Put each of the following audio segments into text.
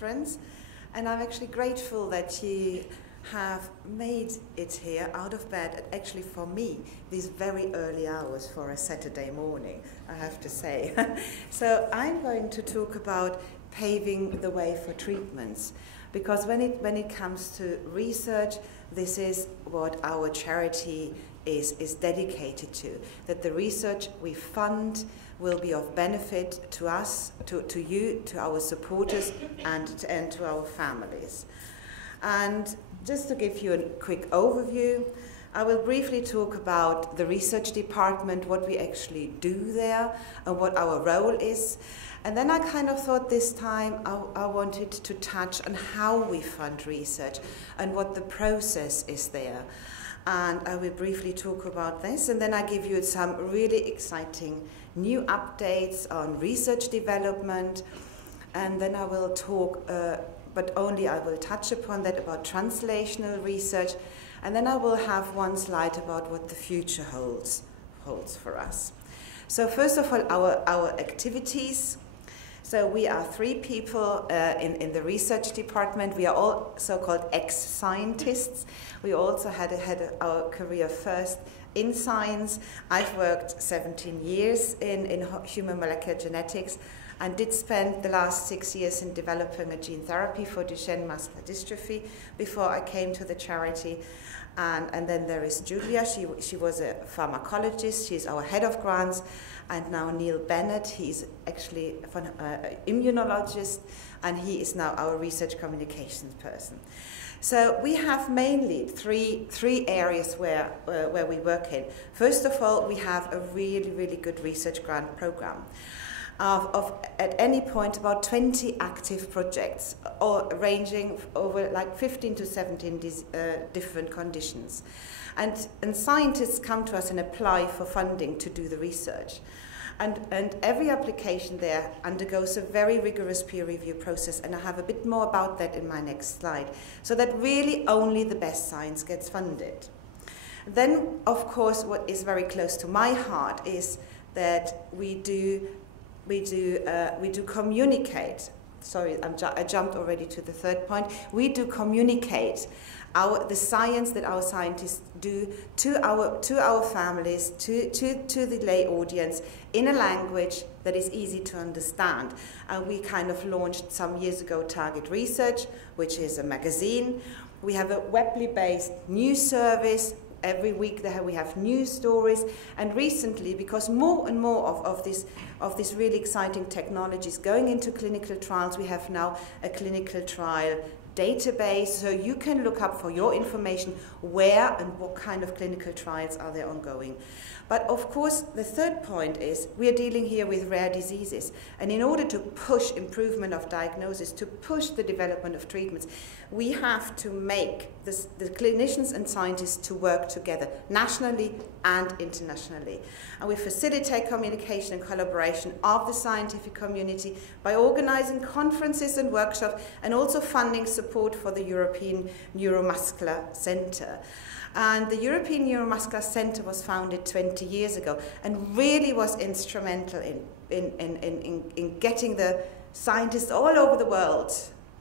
conference, and I'm actually grateful that you have made it here out of bed, actually for me, these very early hours for a Saturday morning, I have to say. So I'm going to talk about paving the way for treatments, because when it comes to research, this is what our charity is dedicated to, that the research we fund will be of benefit to us, to you, to our supporters, and to our families. And just to give you a quick overview, I will briefly talk about the research department, what we actually do there, and what our role is. And then I kind of thought this time I wanted to touch on how we fund research and what the process is there. And I will briefly talk about this, and then I give you some really exciting new updates on research development, and then I will talk, but only I will touch upon that, about translational research, and then I will have one slide about what the future holds for us. So first of all, our activities. So we are 3 people in the research department. We are all so-called ex-scientists. We also had our career first in science. I've worked 17 years in human molecular genetics and did spend the last 6 years in developing a gene therapy for Duchenne muscular dystrophy before I came to the charity. And then there is Julia. She was a pharmacologist. She's our head of grants. And now Neil Bennett, he's actually an immunologist, and he is now our research communications person. So we have mainly three areas where we work in. First of all, we have a really, really good research grant program of at any point about 20 active projects, or ranging over like 15 to 17 different conditions. And scientists come to us and apply for funding to do the research. And every application there undergoes a very rigorous peer review process, and I have a bit more about that in my next slide, so that really only the best science gets funded. Then, of course, what is very close to my heart is that we do communicate. Sorry, I jumped already to the third point. We do communicate the science that our scientists do to our families, to the lay audience, in a language that is easy to understand. And we kind of launched some years ago Target Research, which is a magazine. We have a webly based news service. Every week there we have news stories, and recently, because more and more of this really exciting technologies going into clinical trials, we have now a clinical trial database, so you can look up for your information where and what kind of clinical trials are there ongoing. But of course, the third point is we are dealing here with rare diseases, and in order to push improvement of diagnosis, to push the development of treatments, we have to make the clinicians and scientists to work together, nationally and internationally. And we facilitate communication and collaboration of the scientific community by organizing conferences and workshops, and also funding support for the European Neuromuscular Center. And the European Neuromuscular Center was founded 20 years ago and really was instrumental in getting the scientists all over the world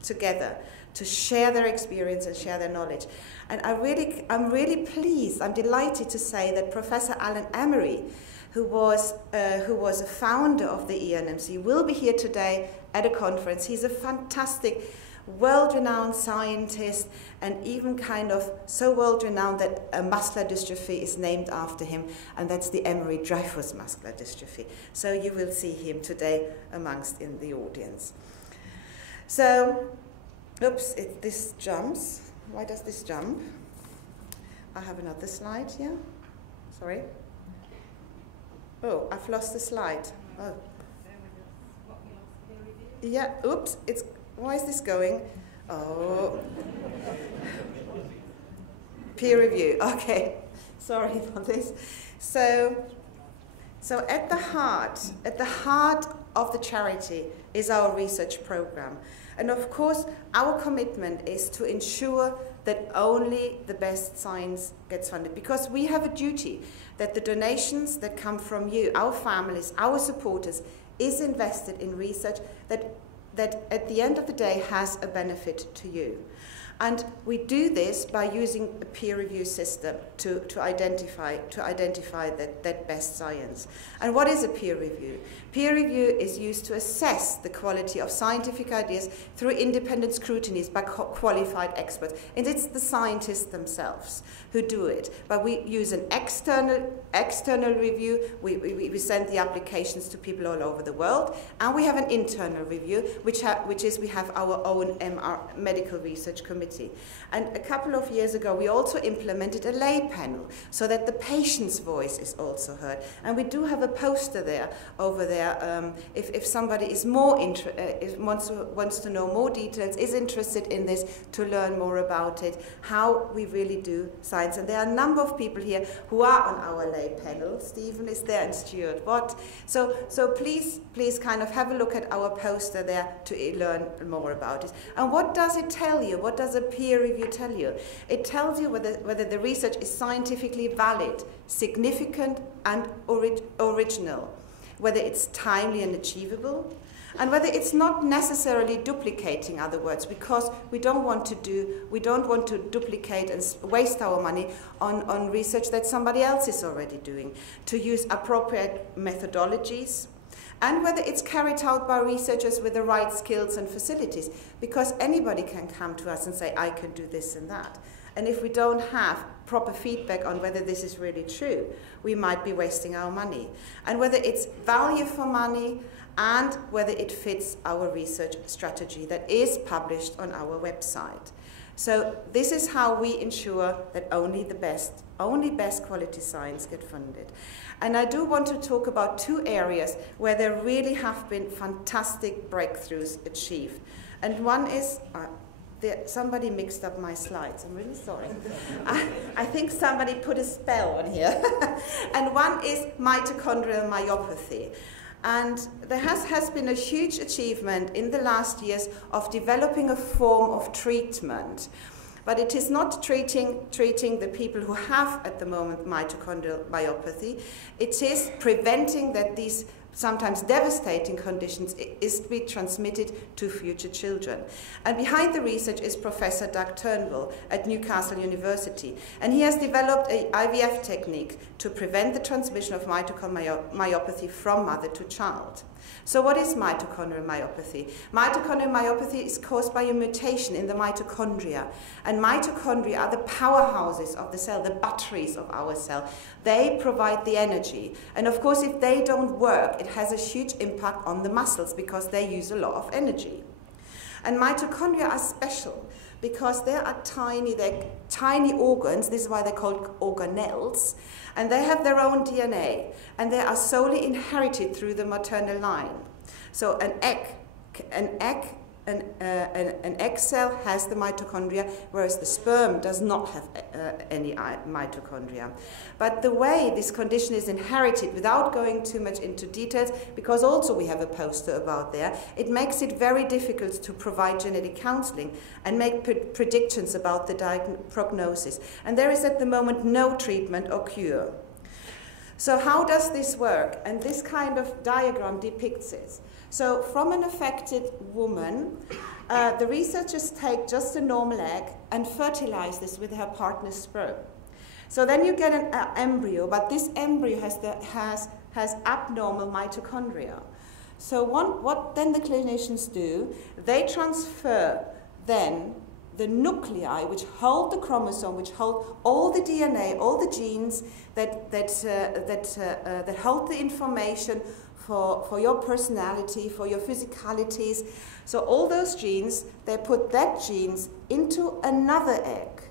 together to share their experience and share their knowledge. And I'm really pleased, I'm delighted to say that Professor Alan Emery, who was a founder of the ENMC, will be here today at a conference. He's a fantastic, world-renowned scientist, and even kind of so world-renowned that a muscular dystrophy is named after him, and that's the Emery-Dreifuss muscular dystrophy. So you will see him today amongst in the audience. So, oops, this jumps. Why does this jump? I have another slide here. Sorry. Oh, I've lost the slide. Oh. Yeah, oops, why is this going? Oh. Peer review, okay. Sorry for this. So at the heart of the charity is our research program. And of course, our commitment is to ensure that only the best science gets funded, because we have a duty that the donations that come from you, our families, our supporters, is invested in research that that at the end of the day has a benefit to you. And we do this by using a peer review system to identify that best science. And what is a peer review? Peer review is used to assess the quality of scientific ideas through independent scrutinies by qualified experts. And it's the scientists themselves who do it. But we use an external review. We send the applications to people all over the world. And we have an internal review, which is we have our own medical research committee. And a couple of years ago, we also implemented a lay panel so that the patient's voice is also heard. And we do have a poster there, over there, if somebody is wants to know more details, is interested in this, to learn more about it, how we really do science. And there are a number of people here who are on our lay panel. Stephen is there and Stuart Watt. So please kind of have a look at our poster there to learn more about it. And what does it tell you? What does a peer review tell you? It tells you whether the research is scientifically valid, significant, and original, whether it's timely and achievable, and whether it's not necessarily duplicating, in other words, because we don't want to duplicate and waste our money on research that somebody else is already doing, to use appropriate methodologies, and whether it's carried out by researchers with the right skills and facilities, because anybody can come to us and say, I can do this and that. And if we don't have proper feedback on whether this is really true, we might be wasting our money. And whether it's value for money, and whether it fits our research strategy that is published on our website. So this is how we ensure that only best quality science get funded. And I do want to talk about two areas where there really have been fantastic breakthroughs achieved. And one is, somebody mixed up my slides, I'm really sorry. I think somebody put a spell on here. And one is mitochondrial myopathy. And there has been a huge achievement in the last years of developing a form of treatment. But it is not treating the people who have at the moment mitochondrial myopathy. It is preventing that these sometimes devastating conditions is to be transmitted to future children. And behind the research is Professor Doug Turnbull at Newcastle University. And he has developed an IVF technique to prevent the transmission of mitochondrial myopathy from mother to child. So what is mitochondrial myopathy? Mitochondrial myopathy is caused by a mutation in the mitochondria. And mitochondria are the powerhouses of the cell, the batteries of our cell. They provide the energy. And of course, if they don't work, it has a huge impact on the muscles because they use a lot of energy. And mitochondria are special because they're tiny organs. This is why they're called organelles. And they have their own DNA. And they are solely inherited through the maternal line. So an egg cell has the mitochondria, whereas the sperm does not have any mitochondria. But the way this condition is inherited, without going too much into details, because also we have a poster about there, it makes it very difficult to provide genetic counseling and make predictions about the prognosis. And there is at the moment no treatment or cure. So how does this work? And this kind of diagram depicts it. So from an affected woman, the researchers take just a normal egg and fertilize this with her partner's sperm. So then you get an embryo, but this embryo has abnormal mitochondria. So what then the clinicians do, they transfer then the nuclei which hold the chromosome, which hold all the DNA, all the genes that hold the information for your personality, for your physicalities. So all those genes, they put that genes into another egg,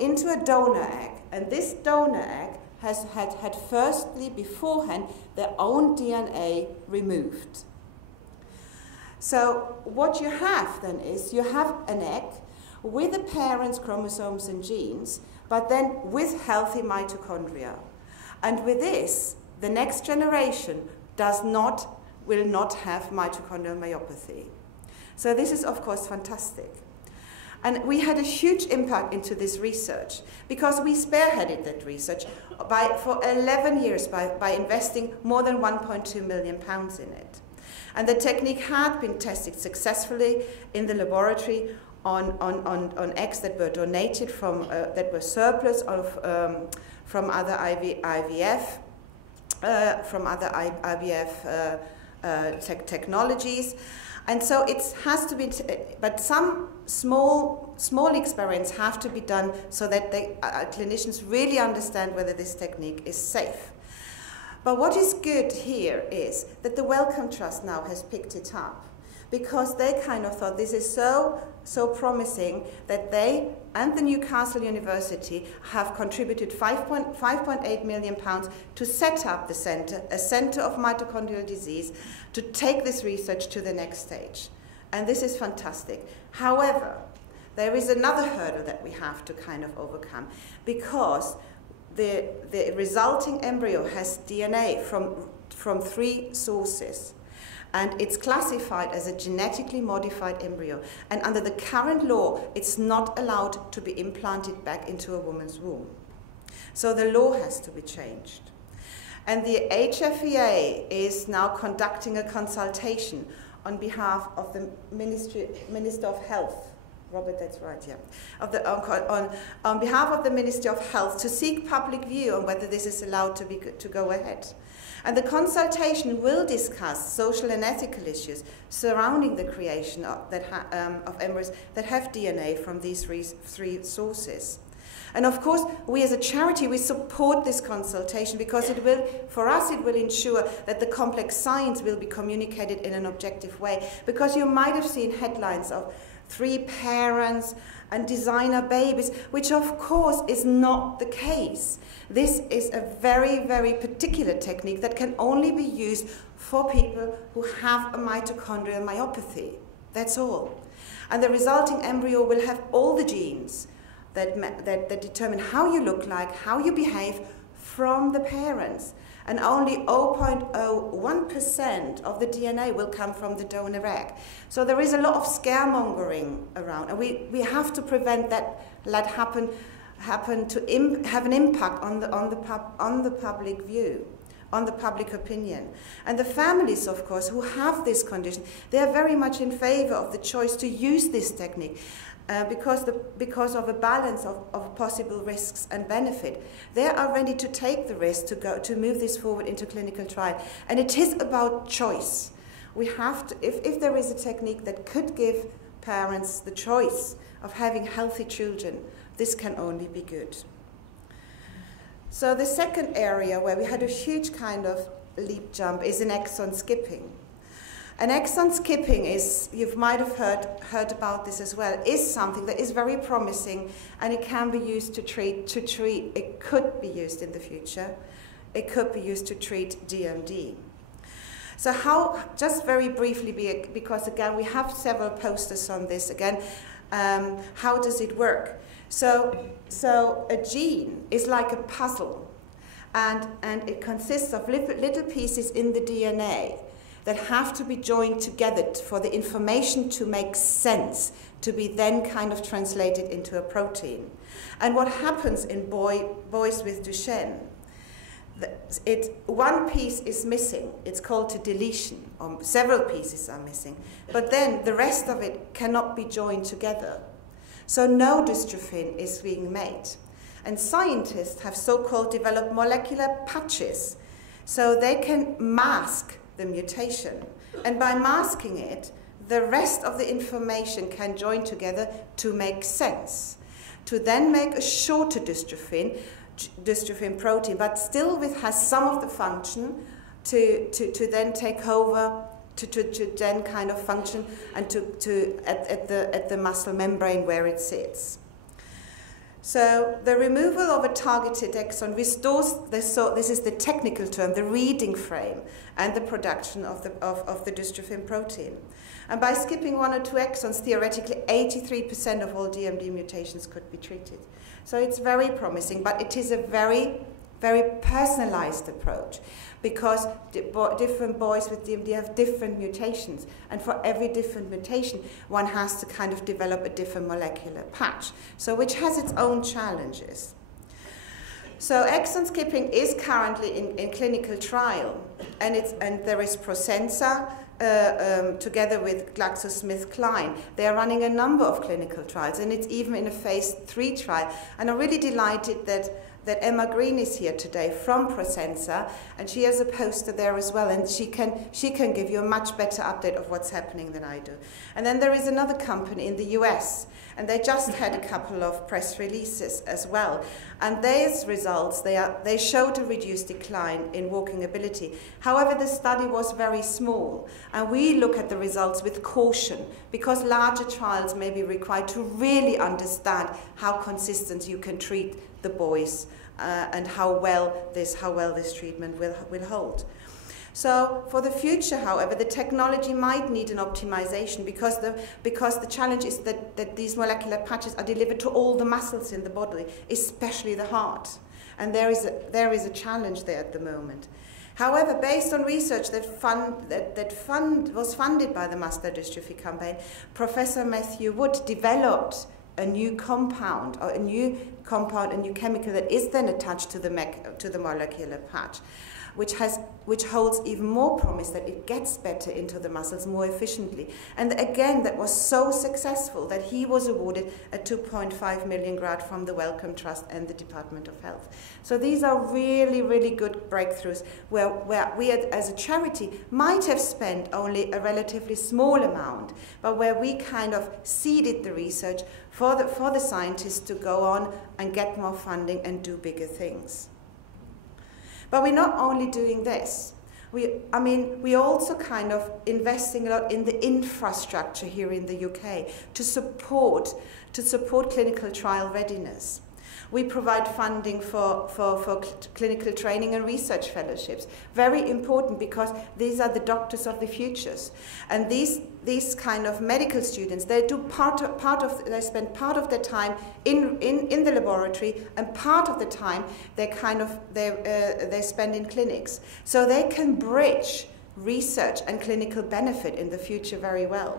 into a donor egg. And this donor egg has had firstly, beforehand, their own DNA removed. So what you have then is, you have an egg with the parents' chromosomes and genes, but then with healthy mitochondria. And with this, the next generation will not have mitochondrial myopathy. So this is, of course, fantastic. And we had a huge impact into this research because we spearheaded that research for 11 years by investing more than £1.2 million in it. And the technique had been tested successfully in the laboratory on eggs that were donated from, that were surplus of, from other IVF technologies. And so it has to be, but some small experiments have to be done so that clinicians really understand whether this technique is safe. But what is good here is that the Wellcome Trust now has picked it up, because they kind of thought this is so promising that they and the Newcastle University have contributed £5.8 million to set up the centre, a centre of mitochondrial disease, to take this research to the next stage. And this is fantastic. However, there is another hurdle that we have to kind of overcome, because the resulting embryo has DNA from 3 sources. And it's classified as a genetically modified embryo. And under the current law, it's not allowed to be implanted back into a woman's womb. So the law has to be changed. And the HFEA is now conducting a consultation on behalf of the Minister of Health. Robert, that's right, yeah. On behalf of the Ministry of Health, to seek public view on whether this is allowed to go ahead. And the consultation will discuss social and ethical issues surrounding the creation of embryos that have DNA from these 3 sources. And of course, we as a charity, we support this consultation, because it will, for us, it will ensure that the complex science will be communicated in an objective way. Because you might have seen headlines of 3 parents and designer babies, which of course is not the case. This is a very, very particular technique that can only be used for people who have a mitochondrial myopathy. That's all. And the resulting embryo will have all the genes that determine how you look like, how you behave from the parents. And only 0.01% of the DNA will come from the donor egg. So there is a lot of scaremongering around, and we have to prevent that happen to have an impact on the public view, on the public opinion. And the families, of course, who have this condition, they are very much in favor of the choice to use this technique. Because of a balance of possible risks and benefit. They are ready to take the risk to move this forward into clinical trial. And it is about choice. We have to, if there is a technique that could give parents the choice of having healthy children, this can only be good. So the second area where we had a huge kind of leap jump is in exon skipping. And exon skipping is, you might have heard about this as well, is something that is very promising, and it can be used to treat, it could be used in the future, it could be used to treat DMD. So how, just very briefly, because again, we have several posters on this again, how does it work? So a gene is like a puzzle, and it consists of little pieces in the DNA that have to be joined together for the information to make sense, to be then kind of translated into a protein. And what happens in boys with Duchenne, one piece is missing, it's called a deletion, or several pieces are missing, but then the rest of it cannot be joined together. So no dystrophin is being made. And scientists have so-called developed molecular patches, so they can mask the mutation. And by masking it, the rest of the information can join together to make sense, to then make a shorter dystrophin protein, but still has some of the function to then take over, to then kind of function and at the muscle membrane where it sits. So the removal of a targeted exon restores, this is the technical term, the reading frame and the production of the dystrophin protein. And by skipping 1 or 2 exons, theoretically 83% of all DMD mutations could be treated. So it's very promising, but it is a very, very personalized approach, because different boys with DMD have different mutations, and for every different mutation, one has to kind of develop a different molecular patch, so which has its own challenges. So exon skipping is currently in clinical trial, and there is Prosensa, together with GlaxoSmithKline. They are running a number of clinical trials, and it's even in a phase 3 trial. And I'm really delighted that Emma Green is here today from Prosensa, and she has a poster there as well, and she can give you a much better update of what's happening than I do. And then there is another company in the US, and they just had a couple of press releases as well. And these results, they showed a reduced decline in walking ability. However, the study was very small, and we look at the results with caution, because larger trials may be required to really understand how consistent you can treat the boys and how well this treatment will hold. So for the future, however, the technology might need an optimization, because the challenge is that these molecular patches are delivered to all the muscles in the body, especially the heart. And there is a challenge there at the moment. However, based on research that was funded by the Muscular Dystrophy Campaign, Professor Matthew Wood developed a new compound, a new chemical that is then attached to the molecular patch, which holds even more promise that it gets better into the muscles more efficiently. And again, that was so successful that he was awarded a 2.5 million grant from the Wellcome Trust and the Department of Health. So these are really, really good breakthroughs where we as a charity might have spent only a relatively small amount, but where we kind of seeded the research for the scientists to go on and get more funding and do bigger things. But we're not only doing this. We're also kind of investing a lot in the infrastructure here in the UK to support clinical trial readiness. We provide funding for clinical training and research fellowships. Very important, because these are the doctors of the futures. And these kind of medical students, they spend part of their time in the laboratory, and part of the time they spend in clinics. So they can bridge research and clinical benefit in the future very well.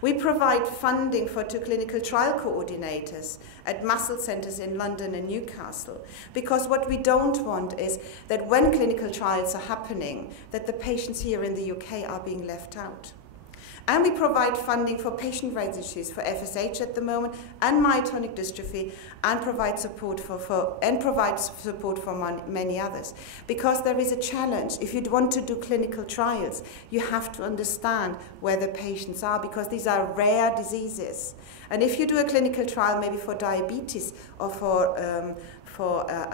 We provide funding for 2 clinical trial coordinators at muscle centres in London and Newcastle, because what we don't want is that when clinical trials are happening, that the patients here in the UK are being left out. And we provide funding for patient registries for FSH at the moment and myotonic dystrophy, and provide support for many others. Because there is a challenge. If you want to do clinical trials, you have to understand where the patients are, because these are rare diseases. And if you do a clinical trial maybe for diabetes or for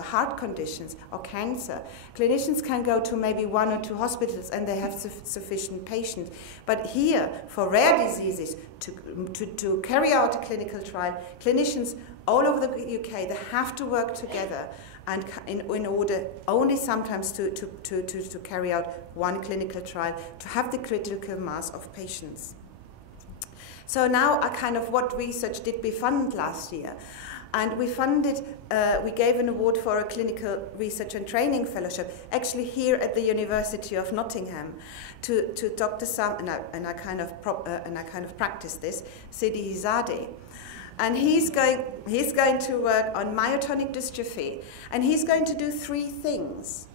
heart conditions or cancer, clinicians can go to maybe 1 or 2 hospitals and they have sufficient patients. But here, for rare diseases, to carry out a clinical trial, clinicians all over the UK, they have to work together, and in order only sometimes to carry out one clinical trial, to have the critical mass of patients. So now, what research did we fund last year? And we gave an award for a clinical research and training fellowship, actually here at the University of Nottingham, to Dr. Sam, and I kind of practiced this, Sidi Izadi. And he's going to work on myotonic dystrophy, and he's going to do 3 things.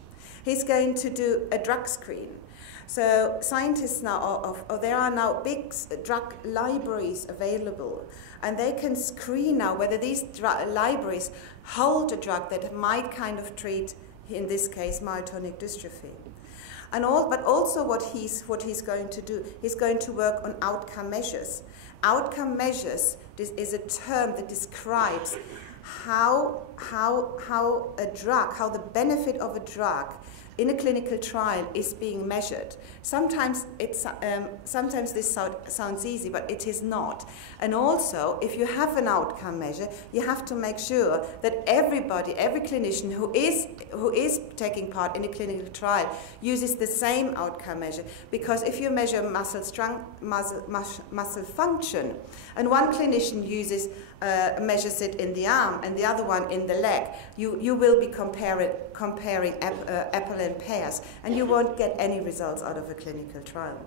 He's going to do a drug screen. So scientists now, there are now big drug libraries available, and they can screen now whether these libraries hold a drug that might kind of treat, in this case, myotonic dystrophy. But also what he's going to do, he's going to work on outcome measures. Outcome measures is a term that describes how the benefit of a drug in a clinical trial is being measured. Sometimes this sounds easy, but it is not. And also, if you have an outcome measure, you have to make sure that every clinician who is taking part in a clinical trial uses the same outcome measure. Because if you measure muscle strength, muscle function, and one clinician measures it in the arm and the other one in the leg, you will be comparing apple and pears, and you won't get any results out of a clinical trial.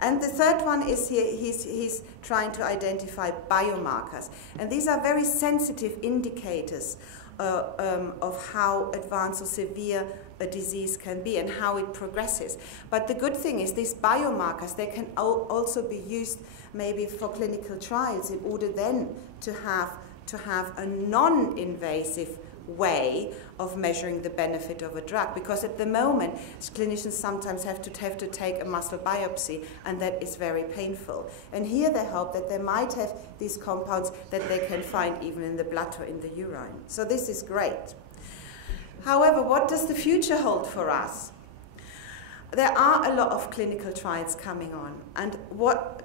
And the third one is he's trying to identify biomarkers, and these are very sensitive indicators of how advanced or severe a disease can be and how it progresses. But the good thing is these biomarkers, they can also be used maybe for clinical trials in order then to have a non-invasive way of measuring the benefit of a drug, because at the moment clinicians sometimes have to take a muscle biopsy, and that is very painful. And here they hope that they might have these compounds that they can find even in the blood or in the urine. So this is great. However, what does the future hold for us? There are a lot of clinical trials coming on, and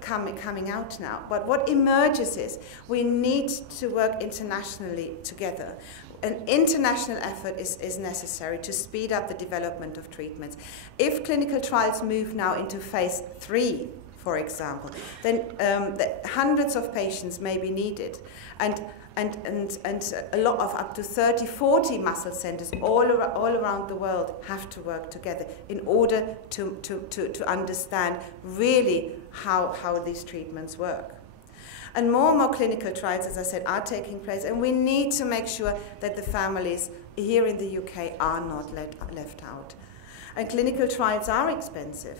coming out now. But what emerges is we need to work internationally together. An international effort is necessary to speed up the development of treatments. If clinical trials move now into phase 3, for example, then hundreds of patients may be needed, and a lot of up to 30, 40 muscle centers all around the world have to work together in order to understand really how these treatments work. And more clinical trials, as I said, are taking place, and we need to make sure that the families here in the UK are not left out. And clinical trials are expensive,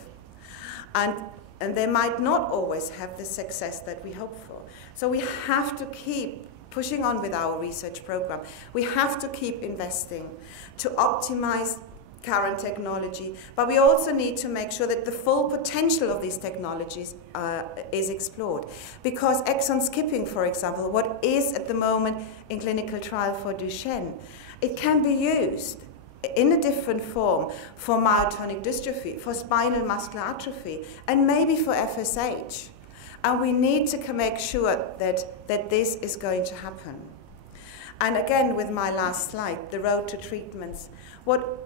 and they might not always have the success that we hope for. So we have to keep pushing on with our research program. We have to keep investing to optimize current technology, but we also need to make sure that the full potential of these technologies is explored. Because exon skipping, for example, what is at the moment in clinical trial for Duchenne, it can be used in a different form for myotonic dystrophy, for spinal muscular atrophy, and maybe for FSH. And we need to make sure that this is going to happen. And again, with my last slide, the road to treatments.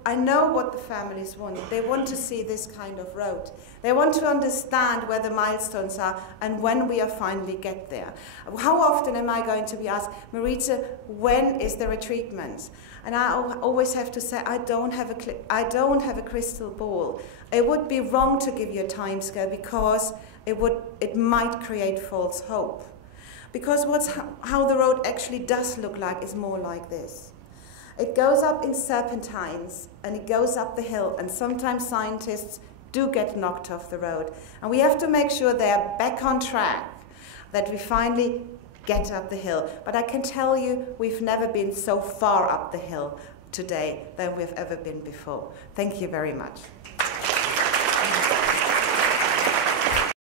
I know what the families want. They want to see this kind of road. They want to understand where the milestones are and when we are finally get there. How often am I going to be asked, Marita, when is there a treatment? And I always have to say, I don't have a crystal ball. It would be wrong to give you a timescale because it might create false hope. Because how the road actually does look like is more like this. It goes up in serpentines, and it goes up the hill, and sometimes scientists do get knocked off the road. And we have to make sure they are back on track, that we finally get up the hill. But I can tell you, we've never been so far up the hill today than we've ever been before. Thank you very much.